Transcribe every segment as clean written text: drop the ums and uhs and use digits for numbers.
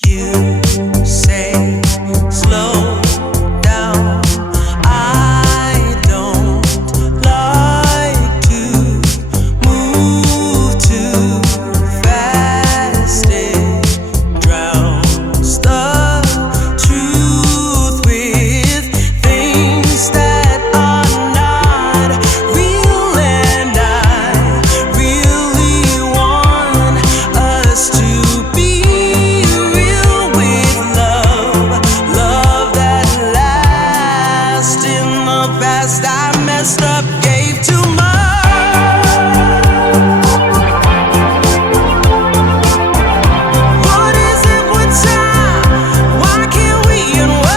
You say slow down. I don't like to move too fast. It drowns the truth with things that are not real, and I really want us to be real with love that lasts. In the past I messed up, gave too much. What is it with time? Why can't we unwind?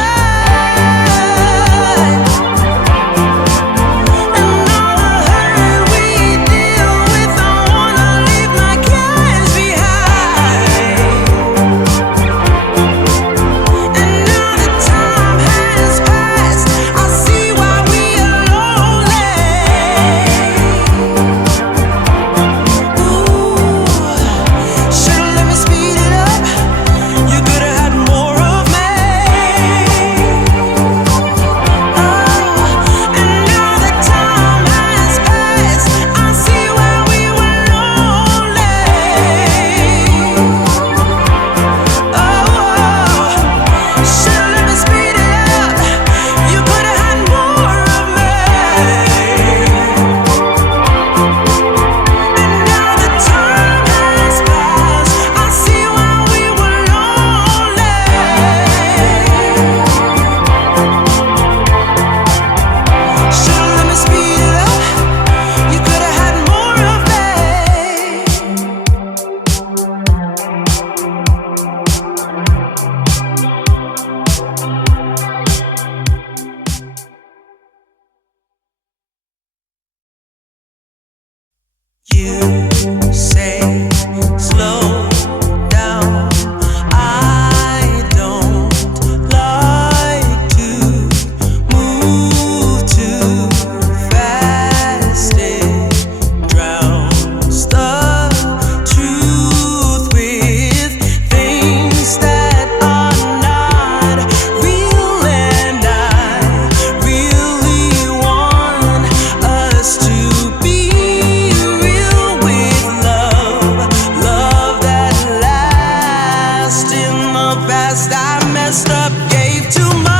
And all the hurt we deal with, I wanna leave my cares behind. And now that time has passed, I see why we are lonely. Ooh, should've let me speed it up. You could've had more of me. And now that time has passed, I see why we were lonely. Should've let me speed it up. You could've had more of me. And now that time has passed, I see why we were lonely. Should've let me speed it up. You could've had more of me. You say slow down. I don't like to move too fast. It drowns the truth with things that are not real, and I really want us to be real with love that lasts. In the past I messed up, gave too much.